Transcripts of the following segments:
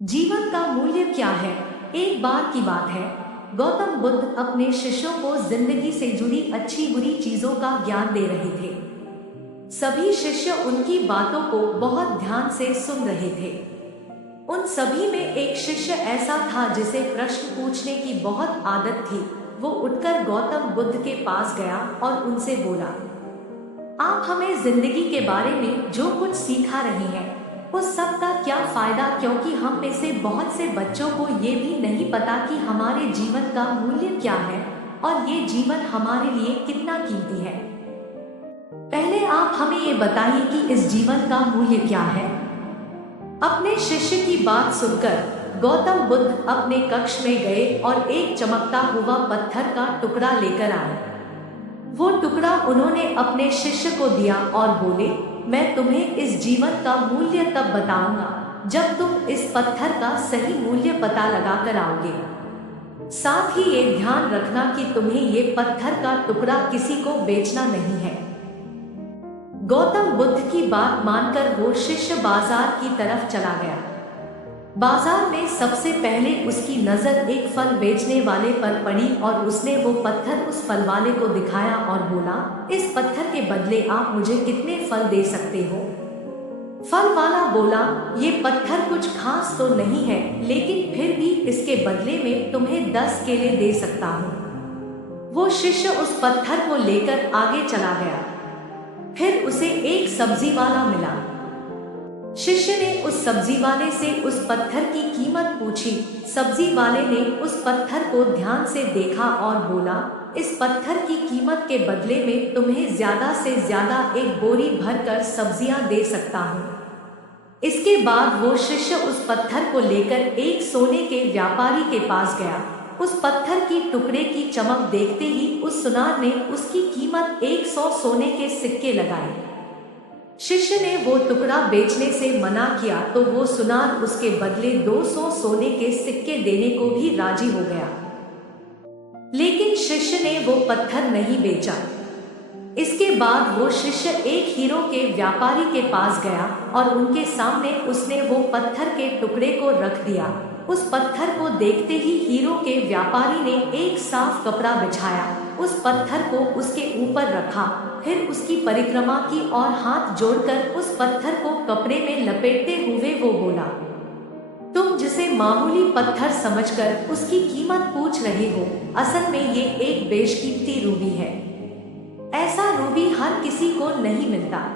जीवन का मूल्य क्या है। एक बार की बात है, गौतम बुद्ध अपने शिष्यों को जिंदगी से जुड़ी अच्छी बुरी चीजों का ज्ञान दे रहे थे। सभी शिष्य उनकी बातों को बहुत ध्यान से सुन रहे थे। उन सभी में एक शिष्य ऐसा था जिसे प्रश्न पूछने की बहुत आदत थी। वो उठकर गौतम बुद्ध के पास गया और उनसे बोला, आप हमें जिंदगी के बारे में जो कुछ सिखा रहे हैं उस सब का क्या फायदा, क्योंकि हम में से बहुत से बच्चों को ये भी नहीं पता कि हमारे जीवन का मूल्य क्या है और ये जीवन हमारे लिए कितना कीमती है। पहले आप हमें ये बताइए कि इस जीवन का मूल्य क्या है। अपने शिष्य की बात सुनकर गौतम बुद्ध अपने कक्ष में गए और एक चमकता हुआ पत्थर का टुकड़ा लेकर आए। वो टुकड़ा उन्होंने अपने शिष्य को दिया और बोले, मैं तुम्हें इस जीवन का मूल्य तब बताऊंगा जब तुम इस पत्थर का सही मूल्य पता लगा कर आओगे। साथ ही ये ध्यान रखना कि तुम्हें ये पत्थर का टुकड़ा किसी को बेचना नहीं है। गौतम बुद्ध की बात मानकर वो शिष्य बाजार की तरफ चला गया। बाजार में सबसे पहले उसकी नजर एक फल बेचने वाले पर पड़ी और उसने वो पत्थर उस फल वाले को दिखाया और बोला, इस पत्थर के बदले आप मुझे कितने फल दे सकते हो। फल वाला बोला, ये पत्थर कुछ खास तो नहीं है, लेकिन फिर भी इसके बदले में तुम्हें 10 केले दे सकता हूँ। वो शिष्य उस पत्थर को लेकर आगे चला गया। फिर उसे एक सब्जी वाला मिला। शिष्य ने उस सब्जी वाले से उस पत्थर की कीमत पूछी। सब्जी वाले ने उस पत्थर को ध्यान से देखा और बोला, इस पत्थर की कीमत के बदले में तुम्हें ज्यादा से ज्यादा एक बोरी भरकर सब्जियां दे सकता हूँ। इसके बाद वो शिष्य उस पत्थर को लेकर एक सोने के व्यापारी के पास गया। उस पत्थर की टुकड़े की चमक देखते ही उस सुनार ने उसकी कीमत 100 सोने के सिक्के लगाए। शिष्य ने वो टुकड़ा बेचने से मना किया तो वो सुनार उसके बदले 200 सोने के सिक्के देने को भी राजी हो गया। लेकिन शिष्य ने वो पत्थर नहीं बेचा। इसके बाद वो शिष्य एक हीरो के व्यापारी के पास गया और उनके सामने उसने वो पत्थर के टुकड़े को रख दिया। उस पत्थर को देखते ही हीरो के व्यापारी ने एक साफ कपड़ा बिछाया, उस पत्थर को उसके ऊपर रखा, फिर उसकी परिक्रमा की और हाथ जोड़कर उस पत्थर को कपड़े में लपेटते हुए वो बोला, तुम जिसे मामूली पत्थर समझकर उसकी कीमत पूछ रहे हो, असल में ये एक बेशकीमती रूबी है। ऐसा रूबी हर किसी को नहीं मिलता।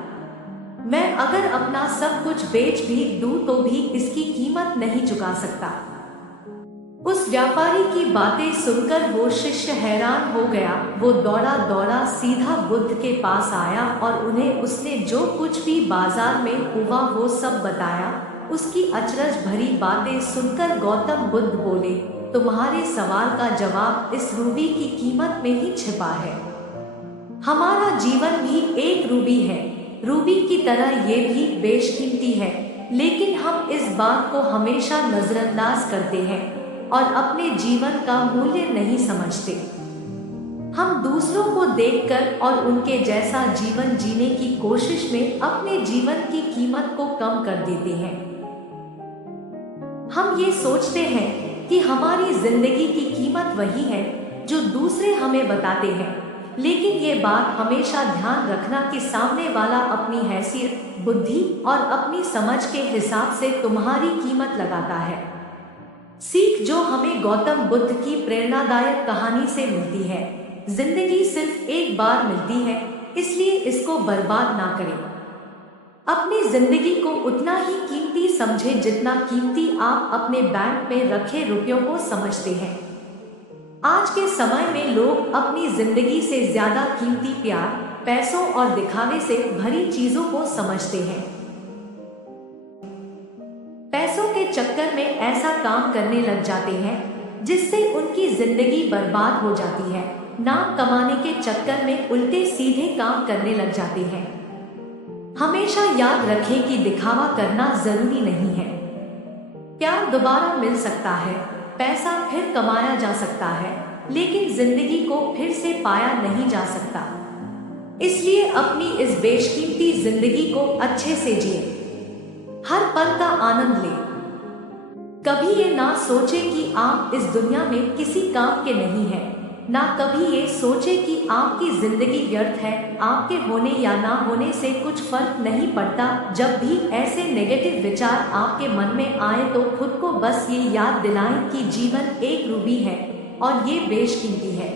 मैं अगर अपना सब कुछ बेच भी दूं तो भी इसकी कीमत नहीं चुका सकता। उस व्यापारी की बातें सुनकर वो शिष्य हैरान हो गया। वो दौड़ा दौड़ा सीधा बुद्ध के पास आया और उन्हें उसने जो कुछ भी बाजार में हुआ वो सब बताया। उसकी अचरज भरी बातें सुनकर गौतम बुद्ध बोले, तुम्हारे सवाल का जवाब इस रूबी की कीमत में ही छिपा है। हमारा जीवन भी एक रूबी है। रूबी की तरह ये भी बेशकीमती है, लेकिन हम इस बात को हमेशा नजरअंदाज करते हैं और अपने जीवन का मूल्य नहीं समझते। हम दूसरों को देखकर और उनके जैसा जीवन जीने की कोशिश में अपने जीवन की कीमत को कम कर देते हैं। हम ये सोचते हैं कि हमारी जिंदगी की कीमत वही है जो दूसरे हमें बताते हैं, लेकिन ये बात हमेशा ध्यान रखना कि सामने वाला अपनी हैसियत, बुद्धि और अपनी समझ के हिसाब से तुम्हारी कीमत लगाता है। सीख जो हमें गौतम बुद्ध की प्रेरणादायक कहानी से मिलती है, जिंदगी सिर्फ एक बार मिलती है, इसलिए इसको बर्बाद ना करें। अपनी जिंदगी को उतना ही कीमती समझें जितना कीमती आप अपने बैंक में रखे रुपयों को समझते हैं। आज के समय में लोग अपनी जिंदगी से ज्यादा कीमती प्यार, पैसों और दिखावे से भरी चीजों को समझते हैं। पैसों के चक्कर में ऐसा काम करने लग जाते हैं जिससे उनकी जिंदगी बर्बाद हो जाती है। नाम कमाने के चक्कर में उल्टे सीधे काम करने लग जाते हैं। हमेशा याद रखें कि दिखावा करना जरूरी नहीं है। प्यार दोबारा मिल सकता है, पैसा फिर कमाया जा सकता है, लेकिन जिंदगी को फिर से पाया नहीं जा सकता। इसलिए अपनी इस बेशकीमती जिंदगी को अच्छे से जिए, हर पल का आनंद लें। कभी ये ना सोचे कि आप इस दुनिया में किसी काम के नहीं हैं, ना कभी ये सोचे कि आपकी जिंदगी व्यर्थ है। आपके होने या ना होने से कुछ फर्क नहीं पड़ता। जब भी ऐसे नेगेटिव विचार आपके मन में आए तो खुद को बस ये याद दिलाएं कि जीवन एक रूबी है और ये बेशकीमती है।